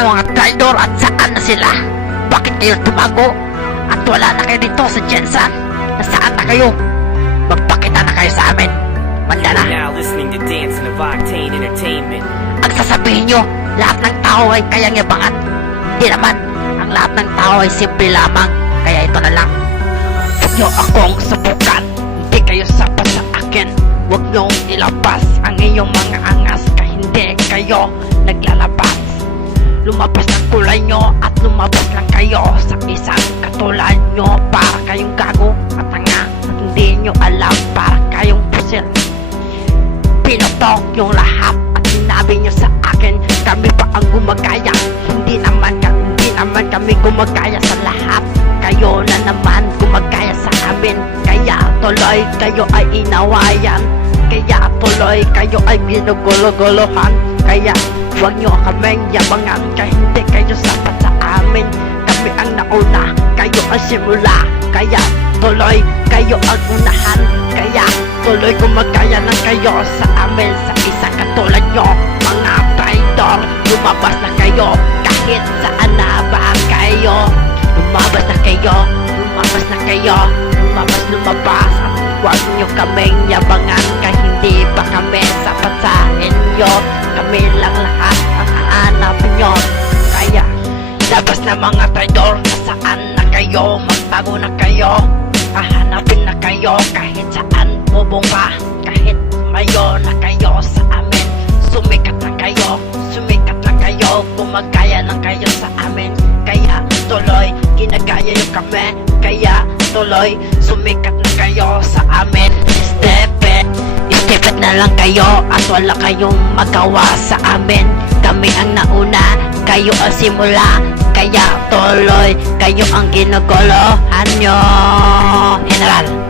na mga traidor at saan na sila? Bakit kayo tumago? At wala na kayo dito sa Jensen? Nasaan na kayo? Magpakita na kayo sa amin. Manda na. Now listening to Dancing of Octane Entertainment. Ang sasabihin nyo, lahat ng tao ay kayang yabangan. Hindi naman, ang lahat ng tao ay simple lamang. Kaya ito na lang. Huwag nyo akong subukan. Hindi kayo sapat sa akin. Huwag nyong ilabas ang iyong mga angas. Kaya hindi kayo naglalabas. Lumabas ang kulay nyo at lumabas lang kayo sa isang katulad nyo. Para kayong gago at tanga at hindi nyo alam. Para kayong pusil. Pinotok yung lahat at sinabi nyo sa akin, kami pa ang gumagaya. Hindi naman kami gumagaya sa lahat. Kayo na naman gumagaya sa amin. Kaya tuloy kayo ay inawayan. Kaya tuloy kayo ay ginugulo-guluhan. Kaya huwag nyo kaming yabangan. Kaya hindi kayo sapat sa amin. Kami ang nauna, kayo ang simula. Kaya tuloy kayo ang unahan. Kaya tuloy gumagaya na kayo sa amin. Sa isang katulad nyo, mga traidor. Lumabas na kayo kahit saan na ba kayo. Lumabas na kayo, lumabas na kayo. Lumabas at huwag nyo kaming yabangan. Kaya hindi pa kami sapat sa inyo. Kami lang lahat ang aanapin nyo. Kaya labas na mga traidor. Nasaan na kayo? Magtago na kayo. Hahanapin na kayo kahit saan bubunga. Kahit mayo na kayo sa amin. Sumikat lang kayo, sumikat lang kayo. Gumagaya lang kayo sa amin. Kaya tuloy ginagaya nyo kami. Kaya tuloy sumikat na kayo sa amin. Step na lang kayo at wala kayong magawa sa amin. Kami ang nauna, kayo ang simula. Kaya tuloy kayo ang ginuguluhan nyo. General.